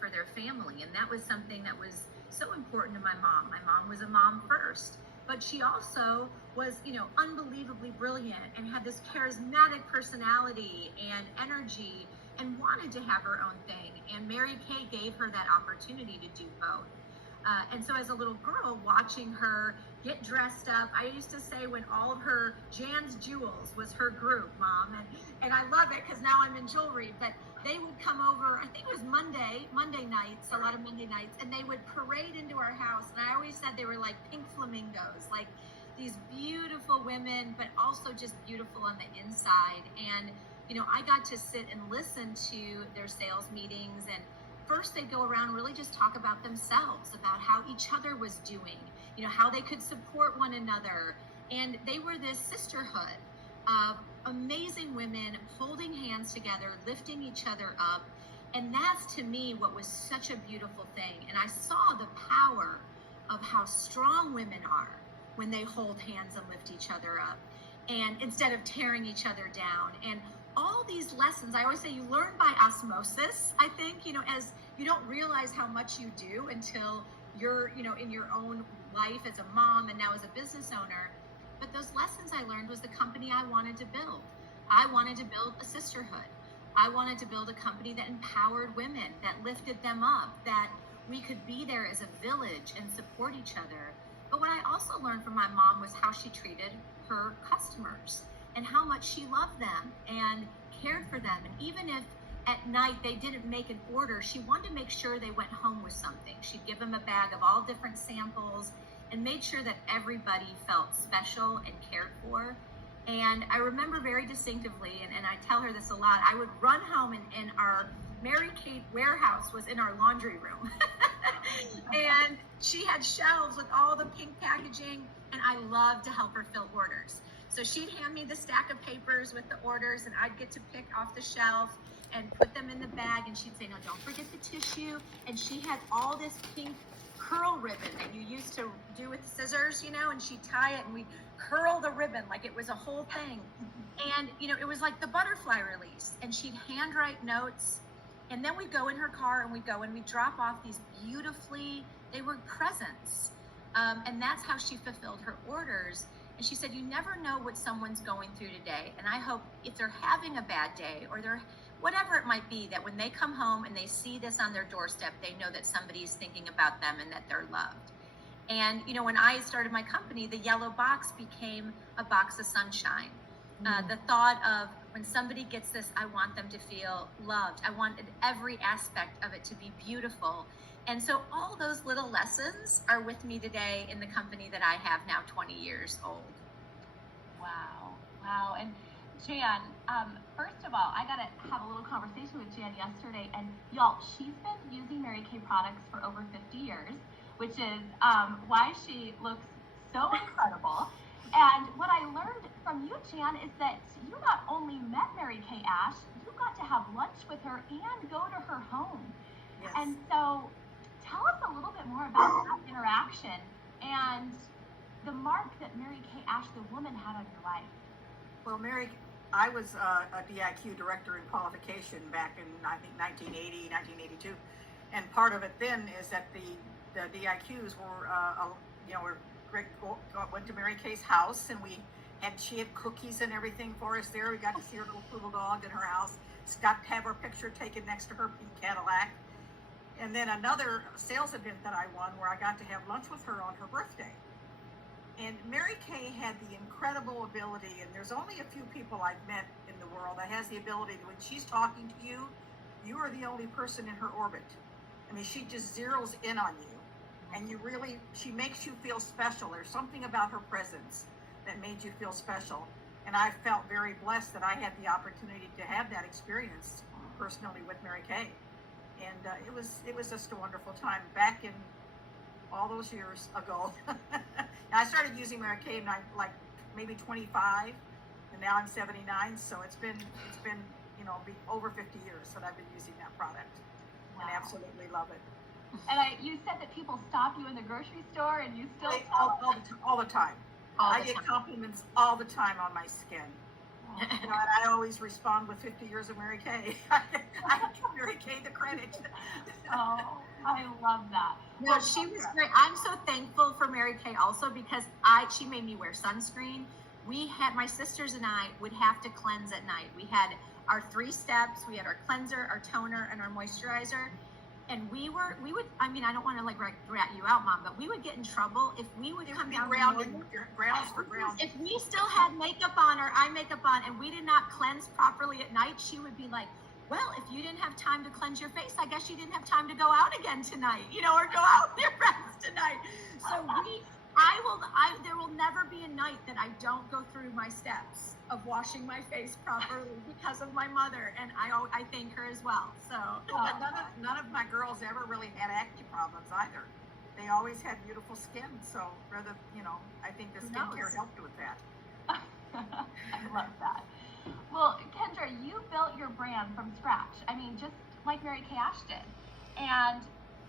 for their family. And that was something that was so important to my mom. My mom was a mom first, but she also was, unbelievably brilliant and had this charismatic personality and energy and wanted to have her own thing. And Mary Kay gave her that opportunity to do both. And so as a little girl, watching her get dressed up, I used to say when all of her Jan's Jewels was her group, Mom. And I love it because now I'm in jewelry, but they would come over, I think it was Monday nights, a lot of Monday nights, and they would parade into our house. And I always said they were like pink flamingos, like these beautiful women, but also just beautiful on the inside. And, I got to sit and listen to their sales meetings, and first they'd go around and really just talk about themselves, about how each other was doing, how they could support one another. And they were this sisterhood of amazing women holding hands together, lifting each other up. And that's, to me, what was such a beautiful thing. And I saw the power of how strong women are when they hold hands and lift each other up, and instead of tearing each other down. And all these lessons, I always say, you learn by osmosis, I think, as you don't realize how much you do until you're, in your own life as a mom and now as a business owner. But those lessons I learned was the company I wanted to build. I wanted to build a sisterhood. I wanted to build a company that empowered women, that lifted them up, that we could be there as a village and support each other. But what I also learned from my mom was how she treated her customers and how much she loved them and cared for them. And even if at night they didn't make an order, she wanted to make sure they went home with something. She'd give them a bag of all different samples and made sure that everybody felt special and cared for. And I remember very distinctively, and I tell her this a lot, I would run home and our Mary Kate warehouse was in our laundry room. And she had shelves with all the pink packaging, and I loved to help her fill orders. So she'd hand me the stack of papers with the orders, and I'd get to pick off the shelf and put them in the bag, and she'd say, no, don't forget the tissue. And she had all this pink curl ribbon that you used to do with scissors, and she'd tie it, and we'd curl the ribbon like it was a whole thing. And, it was like the butterfly release, and she'd handwrite notes. And then we'd go in her car and we'd go and we'd drop off these they were presents. And that's how she fulfilled her orders. And she said, you never know what someone's going through today. And I hope if they're having a bad day or they're whatever it might be, that when they come home and they see this on their doorstep, they know that somebody's thinking about them and that they're loved. And, when I started my company, the yellow box became a box of sunshine. The thought of when somebody gets this, I want them to feel loved. I wanted every aspect of it to be beautiful. And so all those little lessons are with me today in the company that I have now 20 years old. Wow. And Jan, first of all, I got to have a little conversation with Jan yesterday. And y'all, she's been using Mary Kay products for over 50 years, which is why she looks so incredible. And what I learned from you, Jan, is that you not only met Mary Kay Ash, you got to have lunch with her and go to her home. Yes. And so tell us a little bit more about that interaction and the mark that Mary Kay Ash, the woman, had on your life. Well, I was a DIQ director in qualification back in, I think, 1980, 1982. And part of it then is that the DIQs were went to Mary Kay's house, and she had cookies and everything for us there. We got to see her little poodle dog in her house. Got to have her picture taken next to her pink Cadillac. And then another sales event that I won where I got to have lunch with her on her birthday. And Mary Kay had the incredible ability, and there's only a few people I've met in the world that has the ability that when she's talking to you, you are the only person in her orbit. I mean, she just zeroes in on you. And she makes you feel special. There's something about her presence that made you feel special. And I felt very blessed that I had the opportunity to have that experience personally with Mary Kay. And it was just a wonderful time back in all those years ago. I started using Mary Kay when I'm like maybe 25, and now I'm 79. So it's been over 50 years that I've been using that product. Wow. And absolutely love it. And you said that people stop you in the grocery store, and you still all the time. I get compliments all the time on my skin. You know, and I always respond with 50 years of Mary Kay. I give Mary Kay the credit. Oh, I love that. No, she was great. I'm so thankful for Mary Kay also because she made me wear sunscreen. We had, my sisters and I would have to cleanse at night. We had our 3 steps. We had our cleanser, our toner, and our moisturizer. And we would, I mean, I don't want to like rat you out, Mom, but we would get in trouble if we would come down Grounds for grounds. If we still had makeup on or eye makeup on and we did not cleanse properly at night, she would be like, well, if you didn't have time to cleanse your face, I guess you didn't have time to go out again tonight, you know, or go out with your friends tonight. So there will never be a night that I don't go through my steps of washing my face properly because of my mother, and I thank her as well. So but none of my girls ever really had acne problems either. They always had beautiful skin. So rather, you know, I think the skincare helped with that. I love that. Well, Kendra, you built your brand from scratch. I mean, just like Mary Kay Ash did. And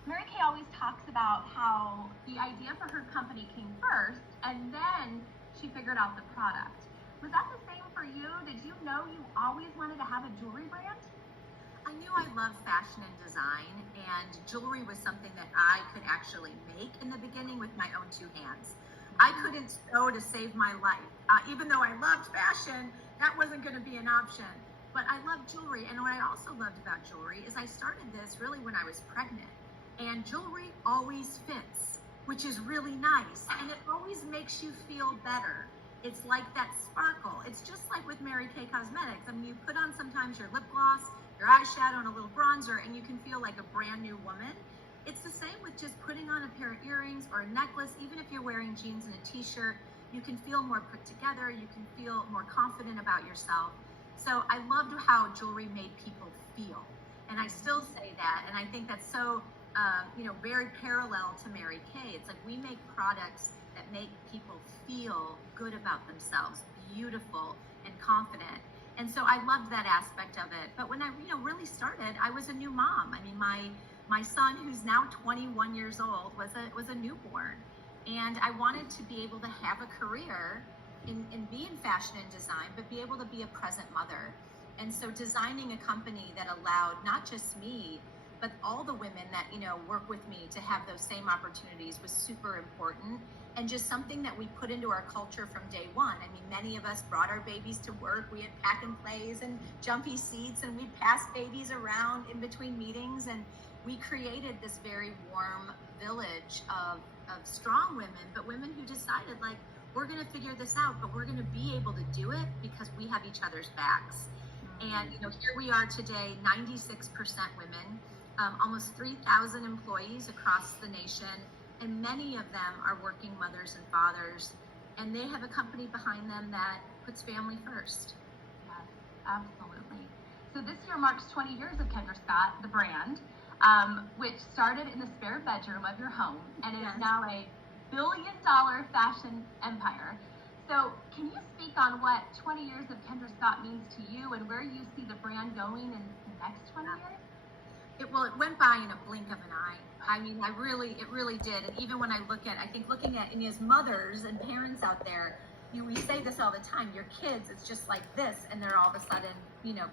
Mary Kay always talks about how the idea for her company came first, and then she figured out the product. Was that the same for you? Did you know you always wanted to have a jewelry brand? I knew I loved fashion and design, and jewelry was something that I could actually make in the beginning with my own 2 hands. I couldn't sew to save my life. Even though I loved fashion, that wasn't going to be an option. But I loved jewelry, and what I also loved about jewelry is I started this really when I was pregnant. And jewelry always fits, which is really nice, and it always makes you feel better. It's like that sparkle. It's just like with Mary Kay Cosmetics. I mean, you put on sometimes your lip gloss, your eyeshadow, and a little bronzer, and you can feel like a brand new woman. It's the same with just putting on a pair of earrings or a necklace. Even if you're wearing jeans and a t-shirt, you can feel more put together. You can feel more confident about yourself. So I loved how jewelry made people feel. And I still say that. And I think that's so, very parallel to Mary Kay. It's like we make products that make people feel good about themselves, beautiful and confident. And so I loved that aspect of it. But when I, really started, I was a new mom. I mean, my son, who's now 21 years old, was a newborn. And I wanted to be able to have a career and be in fashion and design, but be able to be a present mother. And so designing a company that allowed not just me, but all the women that, work with me to have those same opportunities was super important. And just something that we put into our culture from day one. I mean, many of us brought our babies to work. We had pack and plays and jumpy seats, and we'd pass babies around in between meetings. And we created this very warm village of strong women, but women who decided, like, we're going to figure this out, but we're going to be able to do it because we have each other's backs. And, here we are today, 96% women, almost 3,000 employees across the nation. And many of them are working mothers and fathers, and they have a company behind them that puts family first. Yes, absolutely. So this year marks 20 years of Kendra Scott, the brand, which started in the spare bedroom of your home and is now a billion-dollar fashion empire. So can you speak on what 20 years of Kendra Scott means to you and where you see the brand going in the next 20 years? It went by in a blink of an eye. I mean, it really did. And even when I looking at and as mothers and parents out there, we say this all the time, your kids, it's just like this, and they're all of a sudden,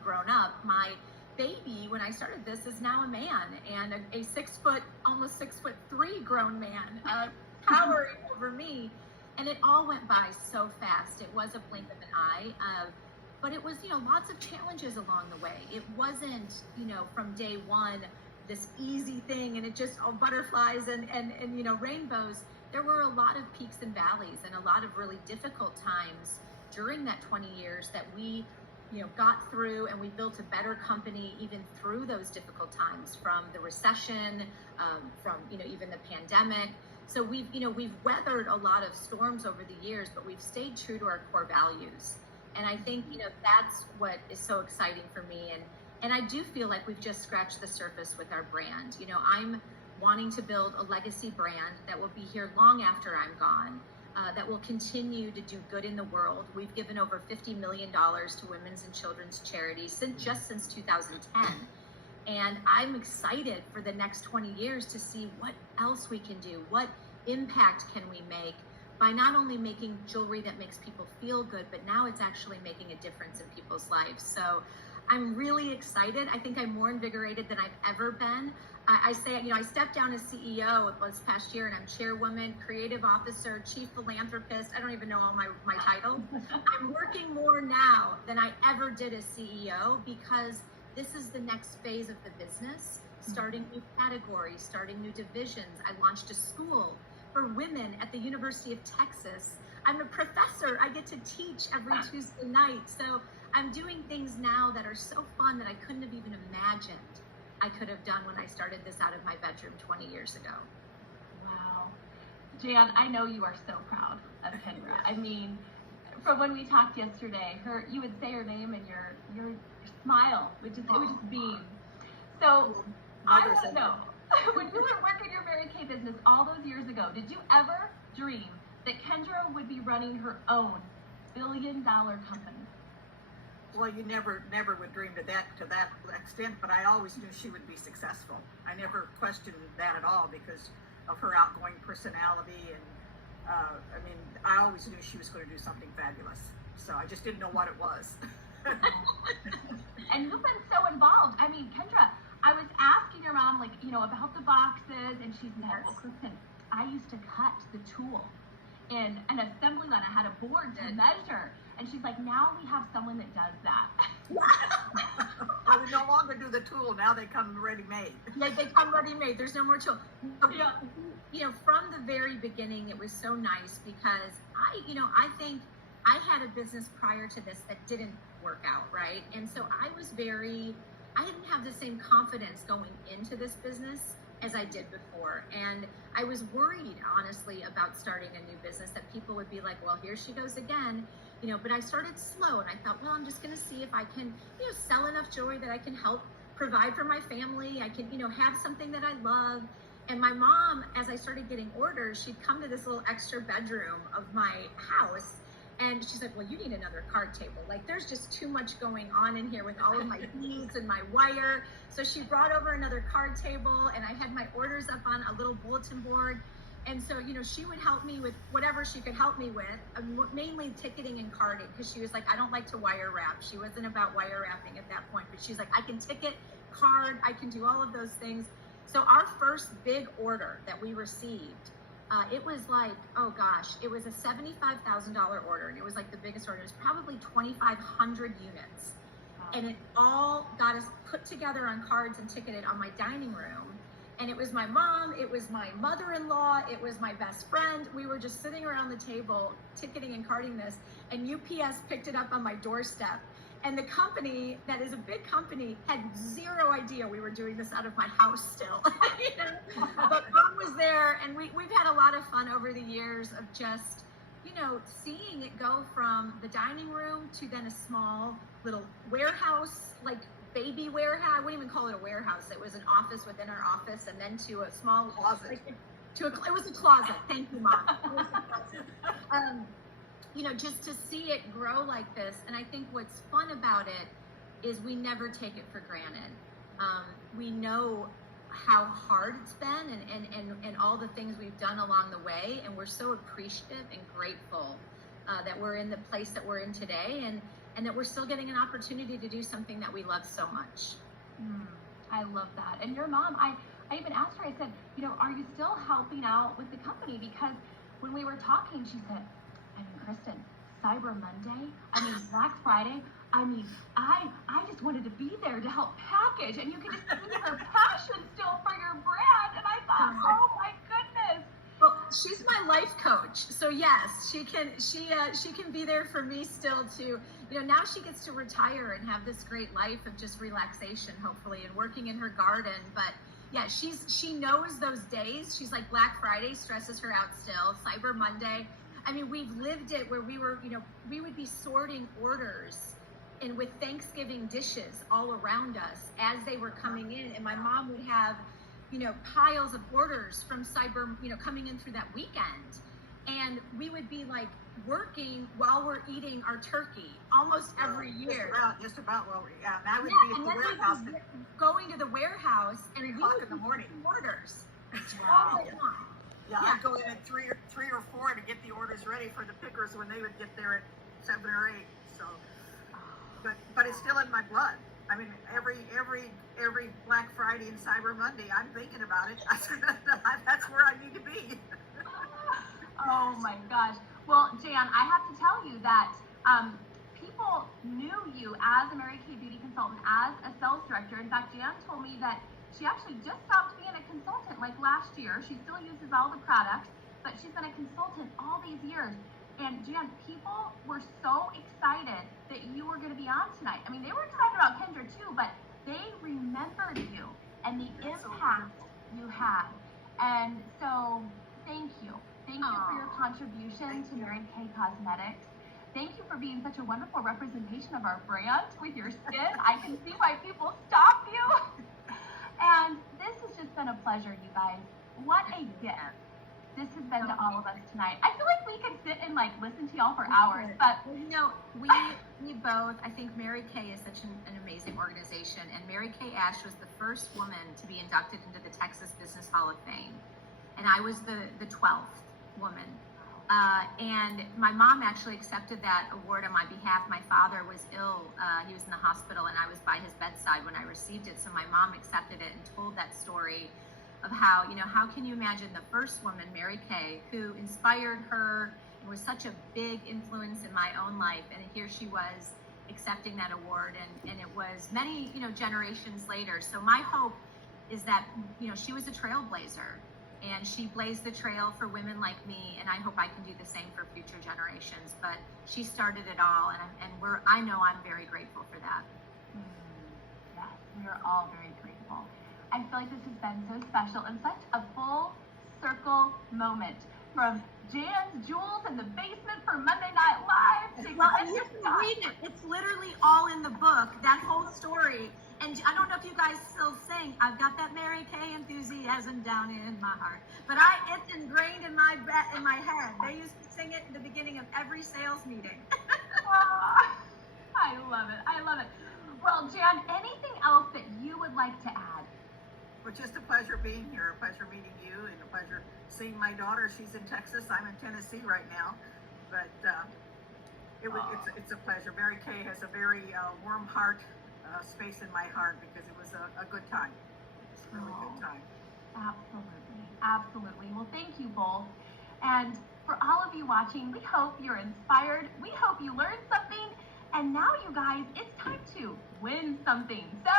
grown up. My baby, when I started this, is now a man, and a 6 foot, almost 6'3" grown man, towering over me. And it all went by so fast. It was a blink of an eye. But it was, lots of challenges along the way. It wasn't, from day one, this easy thing and it just all butterflies and rainbows. There were a lot of peaks and valleys and a lot of really difficult times during that 20 years that we, got through, and we built a better company even through those difficult times, from the recession, from, even the pandemic. So we've weathered a lot of storms over the years, but we've stayed true to our core values. And I think, that's what is so exciting for me. And I do feel like we've just scratched the surface with our brand. I'm wanting to build a legacy brand that will be here long after I'm gone, that will continue to do good in the world. We've given over $50 million to women's and children's charities since 2010. And I'm excited for the next 20 years to see what else we can do. What impact can we make? by not only making jewelry that makes people feel good, but now it's actually making a difference in people's lives. So I'm really excited. I think I'm more invigorated than I've ever been. I say, I stepped down as CEO this past year, and I'm chairwoman, creative officer, chief philanthropist. I don't even know all my titles. I'm working more now than I ever did as CEO, because this is the next phase of the business, starting new categories, starting new divisions. I launched a school for women at the University of Texas. I'm a professor. I get to teach every Tuesday night. So I'm doing things now that are so fun that I couldn't have even imagined I could have done when I started this out of my bedroom 20 years ago. Wow. Jan, I know you are so proud of Kendra. I mean, from when we talked yesterday, you would say her name and your smile would just beam. So I want to know, when you were working your Mary Kay business all those years ago, did you ever dream that Kendra would be running her own billion-dollar company? Well, you never would dream to that extent, but I always knew she would be successful. I never questioned that at all because of her outgoing personality, and I always knew she was going to do something fabulous. So I just didn't know what it was. And you've been so involved. I mean, Kendra, I was asking your mom, about the boxes, and she said, well, Kristen, I used to cut the tool in an assembly line. I had a board to measure. And she's like, now we have someone that does that. Well, we no longer do the tool. Now they come ready-made. Yeah, they come ready-made. There's no more tool. From the very beginning, it was so nice because I think I had a business prior to this that didn't work out, right? And so I didn't have the same confidence going into this business as I did before. And I was worried, honestly, about starting a new business, that people would be like, well, here she goes again. But I started slow, and I thought, well, I'm just going to see if I can, sell enough jewelry that I can help provide for my family. I can, have something that I love. And my mom, as I started getting orders, she'd come to this little extra bedroom of my house, and she's like, well, you need another card table. Like, there's just too much going on in here with all of my beads and my wire. So she brought over another card table, and I had my orders up on a little bulletin board. And so, she would help me with whatever she could help me with, mainly ticketing and carding, because she was like, I don't like to wire wrap. She wasn't about wire wrapping at that point, but she's like, I can ticket, card, I can do all of those things. So our first big order that we received, it was like, oh gosh, it was a $75,000 order, and it was like the biggest order. It was probably 2,500 units. Wow. And it all got us put together on cards and ticketed on my dining room. And it was my mom, it was my mother-in-law, it was my best friend. We were just sitting around the table ticketing and carding this, and UPS picked it up on my doorstep. And the company, that is a big company, had zero idea we were doing this out of my house still. But mom was there, and we've had a lot of fun over the years of just, seeing it go from the dining room to then a small little warehouse, like baby warehouse. I wouldn't even call it a warehouse. It was an office within our office, and then to a small closet. It was a closet. Thank you, Mom. It was a closet. Just to see it grow like this. And I think what's fun about it is we never take it for granted. We know how hard it's been and all the things we've done along the way. And we're so appreciative and grateful that we're in the place that we're in today, and that we're still getting an opportunity to do something that we love so much. I love that. And your mom, I even asked her, I said, are you still helping out with the company? Because when we were talking, she said, Kristen, Cyber Monday, Black Friday, I just wanted to be there to help package, and you can just see her passion still for your brand. And I thought, oh my goodness. Well, she's my life coach, so yes, she can be there for me still too. Now she gets to retire and have this great life of just relaxation, hopefully, and working in her garden. But yeah, she knows those days. She's like, Black Friday stresses her out still. Cyber Monday. We've lived it where we would be sorting orders and with Thanksgiving dishes all around us as they were coming in, and my mom would have piles of orders from Cyber, coming in through that weekend. And we would be like working while we're eating our turkey almost every year. Just about while we, and I would be at the warehouse. Going to the warehouse and 3 o'clock in the morning. Orders. Wow. Yeah, Yeah. I'd go in at three or four to get the orders ready for the pickers when they would get there at 7 or 8. So, but it's still in my blood. I mean, every Black Friday and Cyber Monday, I'm thinking about it. That's where I need to be. Oh my gosh. Well, Jan, I have to tell you that people knew you as a Mary Kay beauty consultant, as a sales director. In fact, Jan told me that she actually just stopped being a consultant like last year. She still uses all the products, but she's been a consultant all these years. And Jan, people were so excited that you were going to be on tonight. I mean, they were excited about Kendra too, but they remembered you and the impact you had. And so, thank you. Thank you for your contribution to Mary Kay Cosmetics. Thank you for being such a wonderful representation of our brand with your skin. I can see why people stop you. And this has just been a pleasure, you guys. What a gift this has been to all of us tonight. I feel like we could sit and like listen to y'all for hours, but you know, we both, I think Mary Kay is such an amazing organization, and Mary Kay Ash was the first woman to be inducted into the Texas Business Hall of Fame, and I was the 12th woman. And my mom actually accepted that award on my behalf. My father was ill. He was in the hospital, and I was by his bedside when I received it. So my mom accepted it and told that story of how, how can you imagine the first woman, Mary Kay, who inspired her and was such a big influence in my own life. And here she was accepting that award. And it was many, generations later. So my hope is that, she was a trailblazer. And she blazed the trail for women like me, and I hope I can do the same for future generations. But she started it all, and I know I'm very grateful for that. Yes, we are all very grateful. I feel like this has been so special and such a full circle moment, from Jan's Jewels in the basement for Monday Night Live to Well, and you can read it. It's literally all in the book, that whole story. And I don't know if you guys still sing, I've got that Mary Kay enthusiasm down in my heart. But it's ingrained in my head. They used to sing it at the beginning of every sales meeting. I love it. I love it. Well, Jan, anything else that you would like to add? Well, just a pleasure being here, a pleasure meeting you, and a pleasure seeing my daughter. She's in Texas. I'm in Tennessee right now. But it's a pleasure. Mary Kay has a very warm heart, space in my heart, because it was a good time. It's a really good time. Absolutely. Absolutely. Well, thank you both. And for all of you watching, we hope you're inspired. We hope you learned something. And now, you guys, it's time to win something. So